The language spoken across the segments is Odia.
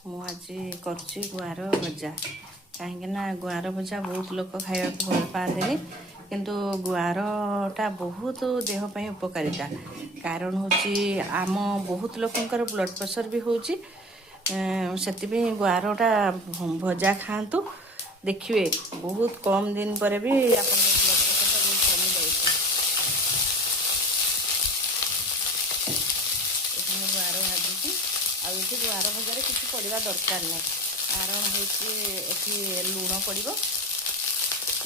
ମୁଁ ଆଜି କରୁଛି ଗୁଆଁର ଭଜା। କାହିଁକିନା ଗୁଆଁର ଭଜା ବହୁତ ଲୋକ ଖାଇବାକୁ ଭଲ ପାଆନ୍ତିନି, କିନ୍ତୁ ଗୁଆଁରଟା ବହୁତ ଦେହ ପାଇଁ ଉପକାରିତା। କାରଣ ହେଉଛି ଆମ ବହୁତ ଲୋକଙ୍କର ବ୍ଲଡ଼ ପ୍ରେସର ବି ହେଉଛି। ସେଥିପାଇଁ ଗୁଆଁରଟା ଭଜା ଖାଆନ୍ତୁ, ଦେଖିବେ ବହୁତ କମ୍ ଦିନ ପରେ ବି ଆପଣଙ୍କର ବ୍ଲଡ଼ ପ୍ରେସରଟା ବହୁତ କମିଯାଉଛି। ଏଠି ମୁଁ ଗୁଆଁର ଭାଜୁଛି, ଆଉ ଏଠି ଗୁଆଁର ଭଜାରେ କିଛି ପଡ଼ିବା ଦରକାର ନାହିଁ। କାରଣ ହେଉଛି ଏଠି ଲୁଣ ପଡ଼ିବ,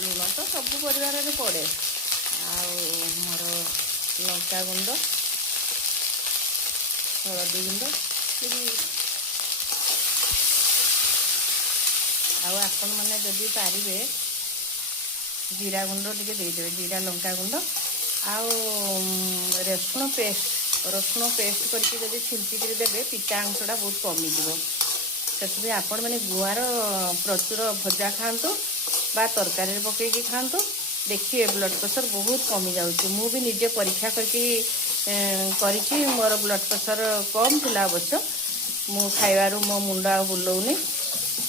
ଲୁଣ ତ ସବୁ ପରିବାରରେ ପଡ଼େ, ଆଉ ମୋର ଲଙ୍କାଗୁଣ୍ଡ, ହଳଦୀ ଗୁଣ୍ଡ, ଆଉ ଆପଣମାନେ ଯଦି ପାରିବେ ଜିରା ଗୁଣ୍ଡ ଟିକେ ଦେଇଦେବେ, ଜିରା ଲଙ୍କାଗୁଣ୍ଡ ଆଉ ରସୁଣ ପେଷ୍ଟ କରିକି ଯଦି ଛିଞ୍ଚିକିରି ଦେବେ ପିତା ଅଂଶଟା ବହୁତ କମିଯିବ। ସେଥିପାଇଁ ଆପଣମାନେ ଗୁଆଁର ପ୍ରଚୁର ଭଜା ଖାଆନ୍ତୁ ବା ତରକାରୀରେ ପକାଇକି ଖାଆନ୍ତୁ, ଦେଖିବେ ବ୍ଲଡ଼ ପ୍ରେସର ବହୁତ କମିଯାଉଛି। ମୁଁ ବି ନିଜେ ପରୀକ୍ଷା କରିଛି, ମୋର ବ୍ଲଡ଼ ପ୍ରେସର କମ୍ ଥିଲା ଅବଶ୍ୟ। ମୁଁ ଖାଇବାରୁ ମୋ ମୁଣ୍ଡ ଆଉ ବୁଲଉନି,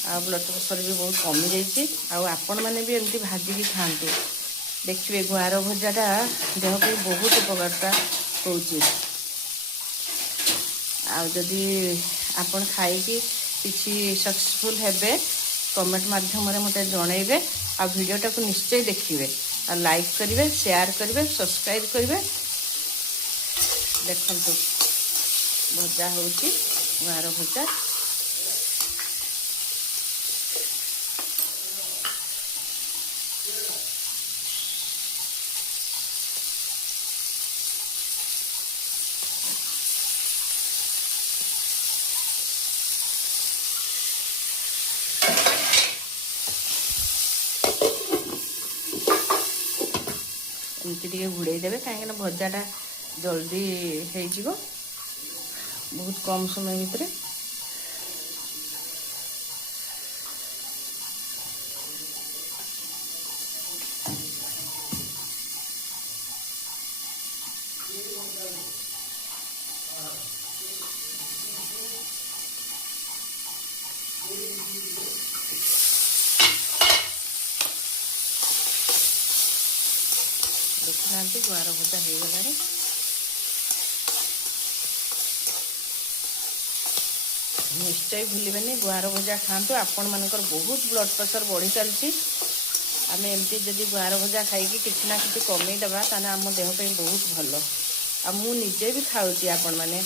ଆଉ ବ୍ଲଡ଼ ପ୍ରେସର ବି ବହୁତ କମିଯାଇଛି। ଆଉ ଆପଣମାନେ ବି ଏମିତି ଭାଜିକି ଖାଆନ୍ତୁ, ଦେଖିବେ ଗୁଆଁର ଭଜାଟା ଦେହ ପାଇଁ ବହୁତ ଉପକାରିତା ହେଉଛି। ଆଉ ଯଦି ଆପଣ ଖାଇକି କିଛି ସକ୍ସେସଫୁଲ୍ ହେବେ, କମେଣ୍ଟ ମାଧ୍ୟମରେ ମୋତେ ଜଣାଇବେ। ଆଉ ଭିଡ଼ିଓଟାକୁ ନିଶ୍ଚୟ ଦେଖିବେ, ଆଉ ଲାଇକ୍ କରିବେ, ସେୟାର କରିବେ, ସବସ୍କ୍ରାଇବ୍ କରିବେ। ଦେଖନ୍ତୁ ଭଜା ହେଉଛି ଗୁଆଁର ଭଜା। ଏମିତି ଟିକେ ଘୋଡ଼େଇ ଦେବେ, କାହିଁକିନା ଭଜାଟା ଜଲ୍ଦି ହେଇଯିବ ବହୁତ କମ୍ ସମୟ ଭିତରେ। ଦେଖୁନାହାନ୍ତି ଗୁଆଁର ଭଜା ହେଇଗଲାଣି। ନିଶ୍ଚୟ ଭୁଲିବେନି, ଗୁଆଁର ଭଜା ଖାଆନ୍ତୁ। ଆପଣମାନଙ୍କର ବହୁତ ବ୍ଲଡ଼ ପ୍ରେସର ବଢ଼ି ଚାଲିଛି। ଆମେ ଏମିତି ଯଦି ଗୁଆଁର ଭଜା ଖାଇକି କିଛି ନା କିଛି କମେଇଦେବା, ତାହେଲେ ଆମ ଦେହ ପାଇଁ ବହୁତ ଭଲ। ଆଉ ମୁଁ ନିଜେ ବି ଖାଉଛି, ଆପଣମାନେ